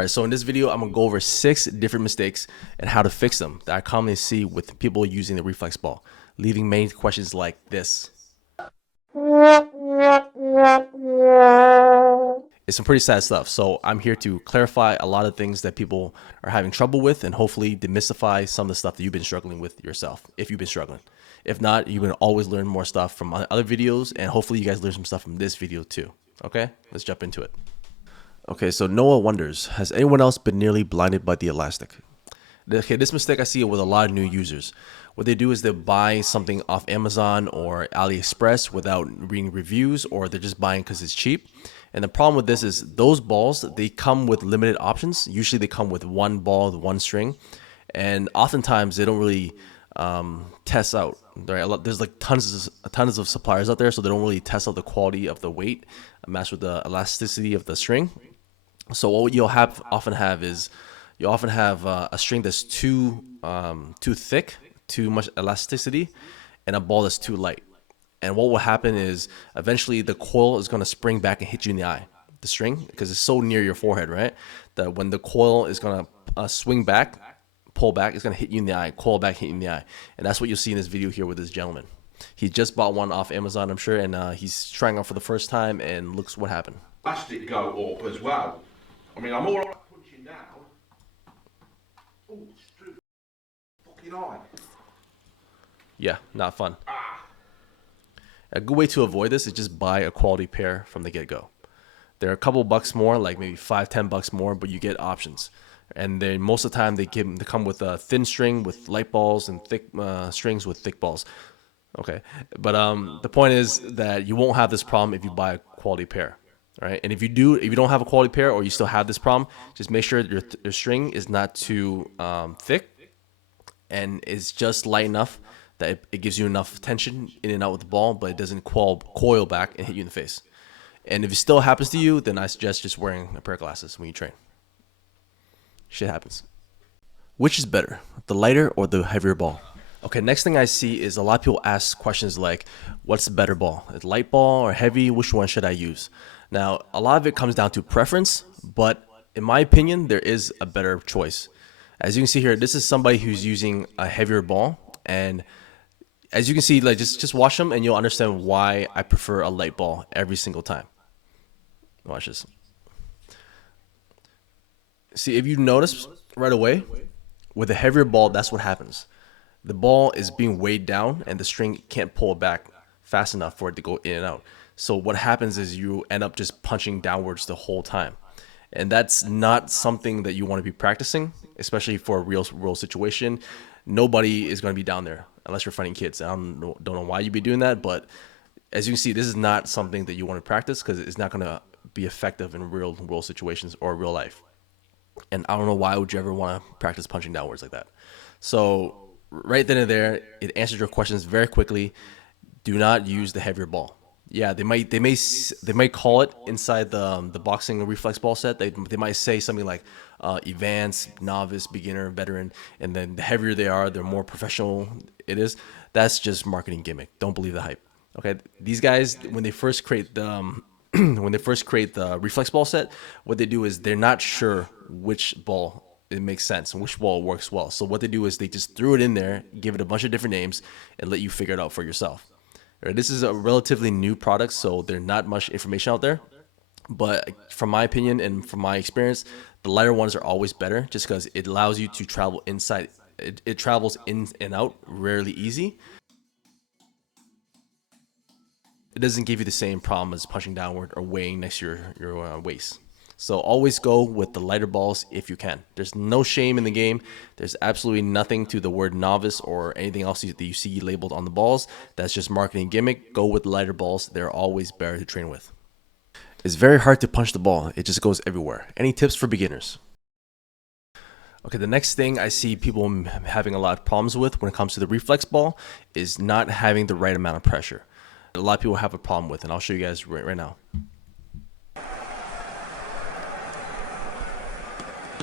All right, so in this video, I'm gonna go over 6 different mistakes and how to fix them that I commonly see with people using the reflex ball, leaving many questions like this. It's some pretty sad stuff, so I'm here to clarify a lot of things that people are having trouble with and hopefully demystify some of the stuff that you've been struggling with yourself, if you've been struggling. If not, you can always learn more stuff from other videos, and hopefully you guys learn some stuff from this video too. Okay, let's jump into it. Okay, so Noah wonders, has anyone else been nearly blinded by the elastic? Okay, this mistake I see with a lot of new users. What they do is they buy something off Amazon or AliExpress without reading reviews, or they're just buying because it's cheap. And the problem with this is those balls, they come with limited options. Usually they come with one ball, one string. And oftentimes they don't really test out. Right? There's like tons of suppliers out there, so they don't really test out the quality of the weight matched with the elasticity of the string. So what you'll often have a string that's too thick, too much elasticity, and a ball that's too light. And what will happen is eventually the coil is going to spring back and hit you in the eye, the string, because it's so near your forehead, right? That when the coil is going to swing back, pull back, it's going to hit you in the eye, coil back, hit you in the eye. And that's what you'll see in this video here with this gentleman. He just bought one off Amazon, I'm sure, and he's trying out for the first time, and looks what happened. Plastic go up as well. I mean, I'm all right punching down. Oh, screw fucking eye. Yeah, not fun. A good way to avoid this is just buy a quality pair from the get-go. They're a couple bucks more, like maybe $5-10 more, but you get options. And then most of the time they come with a thin string with light balls and thick strings with thick balls. Okay, but the point is that you won't have this problem if you buy a quality pair. Right, and if you don't have a quality pair, or you still have this problem, just make sure your string is not too thick and is just light enough that it gives you enough tension in and out with the ball, but it doesn't coil back and hit you in the face. And if it still happens to you, then I suggest just wearing a pair of glasses when you train. Shit happens. Which is better, the lighter or the heavier ball? Okay, next thing I see is a lot of people ask questions like, what's the better ball? A light ball or heavy? Which one should I use? Now, a lot of it comes down to preference, but in my opinion, there is a better choice. As you can see here, this is somebody who's using a heavier ball, and as you can see, like just watch them and you'll understand why I prefer a light ball every single time. Watch this. See, if you notice right away, with a heavier ball, that's what happens. The ball is being weighed down and the string can't pull it back fast enough for it to go in and out. So what happens is you end up just punching downwards the whole time. And that's not something that you want to be practicing, especially for a real world situation. Nobody is going to be down there unless you're fighting kids. I don't know why you'd be doing that, but as you can see, this is not something that you want to practice because it's not going to be effective in real world situations or real life. And I don't know why would you ever want to practice punching downwards like that. So right then and there, it answers your questions very quickly. Do not use the heavier ball. Yeah, they might call it inside the boxing reflex ball set. They might say something like advanced, novice, beginner, veteran, and then the heavier they are, the more professional it is. That's just marketing gimmick. Don't believe the hype. Okay, these guys when they first create the reflex ball set, what they do is they're not sure which ball it makes sense and which ball works well. So what they do is they just threw it in there, give it a bunch of different names, and let you figure it out for yourself. Right, this is a relatively new product, so there's not much information out there. But from my opinion and from my experience, the lighter ones are always better just because it allows you to travel inside. It travels in and out rarely easy. It doesn't give you the same problem as punching downward or weighing next to your waist. So always go with the lighter balls if you can. There's no shame in the game. There's absolutely nothing to the word novice or anything else that you see labeled on the balls. That's just marketing gimmick. Go with lighter balls. They're always better to train with. It's very hard to punch the ball. It just goes everywhere. Any tips for beginners? Okay, the next thing I see people having a lot of problems with when it comes to the reflex ball is not having the right amount of pressure. A lot of people have a problem with, and I'll show you guys right now.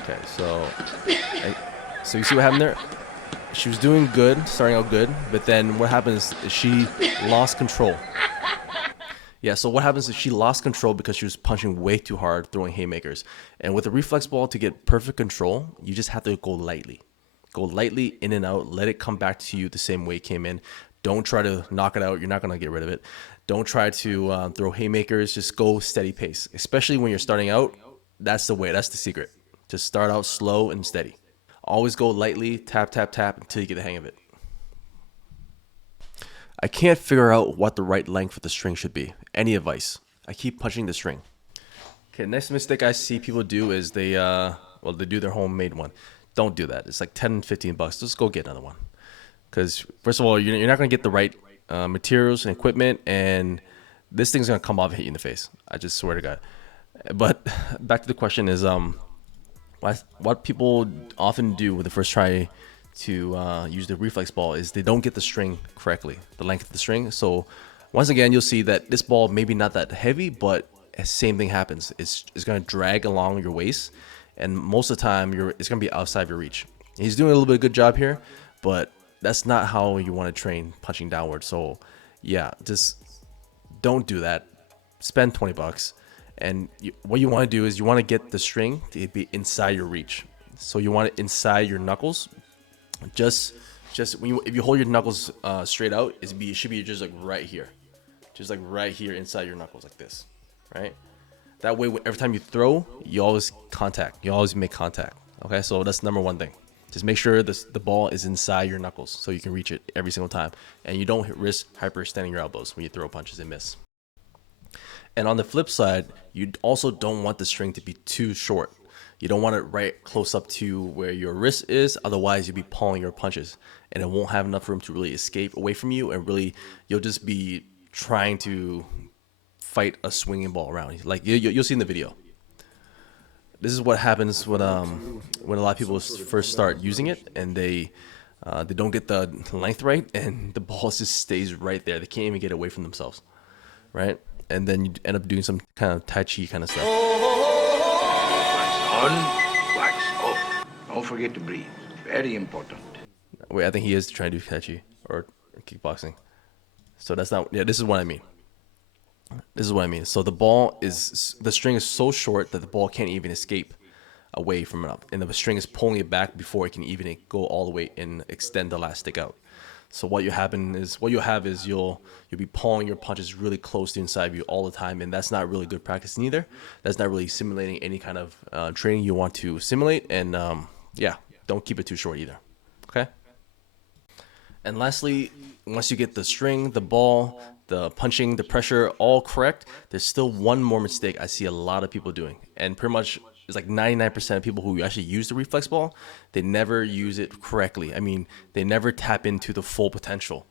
Okay, so you see what happened there? She was doing good, starting out good, but then what happened is she lost control. Yeah, so what happens is she lost control because she was punching way too hard, throwing haymakers. And with a reflex ball, to get perfect control, you just have to go lightly. Go lightly in and out, let it come back to you the same way it came in. Don't try to knock it out. You're not going to get rid of it. Don't try to throw haymakers. Just go steady pace, especially when you're starting out. That's the way. That's the secret. Just start out slow and steady. Always go lightly, tap, tap, tap until you get the hang of it. I can't figure out what the right length for the string should be. Any advice? I keep punching the string. Okay, next mistake I see people do is they do their homemade one. Don't do that. It's like 10, 15 bucks. Just go get another one. Because first of all, you're not gonna get the right materials and equipment, and this thing's gonna come off and hit you in the face. I just swear to God. But back to the question is what people often do with the first try to use the reflex ball is they don't get the string correctly, the length of the string. So once again, you'll see that this ball maybe not that heavy, but same thing happens. It's going to drag along your waist, and most of the time it's going to be outside of your reach. He's doing a little bit of a good job here, but that's not how you want to train punching downward. So yeah, just don't do that. Spend 20 bucks. And what you want to do is you want to get the string to be inside your reach. So you want it inside your knuckles. Just, if you hold your knuckles straight out, it should be just like right here, just like right here inside your knuckles, like this, right? That way, every time you throw, you always make contact. Okay, so that's number one thing. Just make sure the ball is inside your knuckles so you can reach it every single time, and you don't risk hyperextending your elbows when you throw punches and miss. And on the flip side, you also don't want the string to be too short. You don't want it right close up to where your wrist is. Otherwise, you'll be pulling your punches, and it won't have enough room to really escape away from you. And really, you'll just be trying to fight a swinging ball around. Like you'll see in the video. This is what happens when a lot of people first start using it, and they don't get the length right, and the ball just stays right there. They can't even get away from themselves, right? And then you end up doing some kind of tai chi kind of stuff. On, wax off. Don't forget to breathe. Very important. Wait, I think he is trying to do tai chi or kickboxing. So that's not. Yeah, this is what I mean. This is what I mean. So the string is so short that the ball can't even escape away from it up, and the string is pulling it back before it can even go all the way and extend the last stick out. So what you'll have is you'll be pulling your punches really close to inside of you all the time, and that's not really good practice neither. That's not really simulating any kind of training you want to simulate, and yeah, don't keep it too short either. Okay. And lastly, once you get the string, the ball, the punching, the pressure all correct, there's still one more mistake I see a lot of people doing, and pretty much it's like 99% of people who actually use the reflex ball, they never use it correctly. I mean, they never tap into the full potential,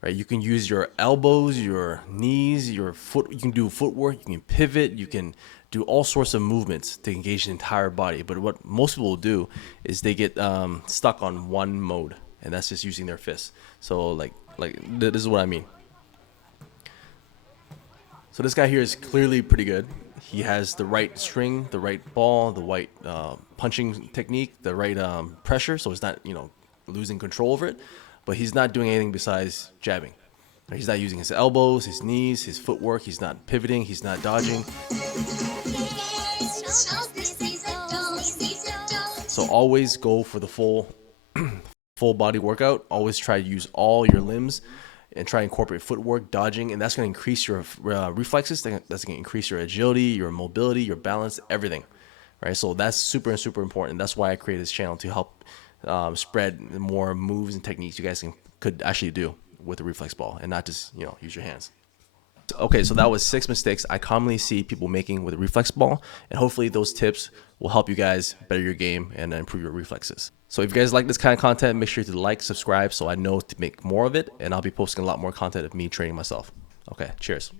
right? You can use your elbows, your knees, your foot. You can do footwork. You can pivot. You can do all sorts of movements to engage the entire body. But what most people will do is they get stuck on one mode, and that's just using their fists. So this is what I mean. So this guy here is clearly pretty good. He has the right string, the right ball, the right punching technique, the right pressure, so he's not losing control over it. But he's not doing anything besides jabbing. He's not using his elbows, his knees, his footwork. He's not pivoting. He's not dodging. So always go for the full body workout. Always try to use all your limbs and try to incorporate footwork, dodging, and that's going to increase your reflexes. That's going to increase your agility, your mobility, your balance, everything, right? So that's super important. That's why I created this channel, to help spread more moves and techniques you guys could actually do with a reflex ball, and not just use your hands. Okay, so that was 6 mistakes I commonly see people making with a reflex ball, and hopefully those tips will help you guys better your game and improve your reflexes. So if you guys like this kind of content, make sure to like, subscribe, so I know to make more of it, and I'll be posting a lot more content of me training myself. Okay, cheers.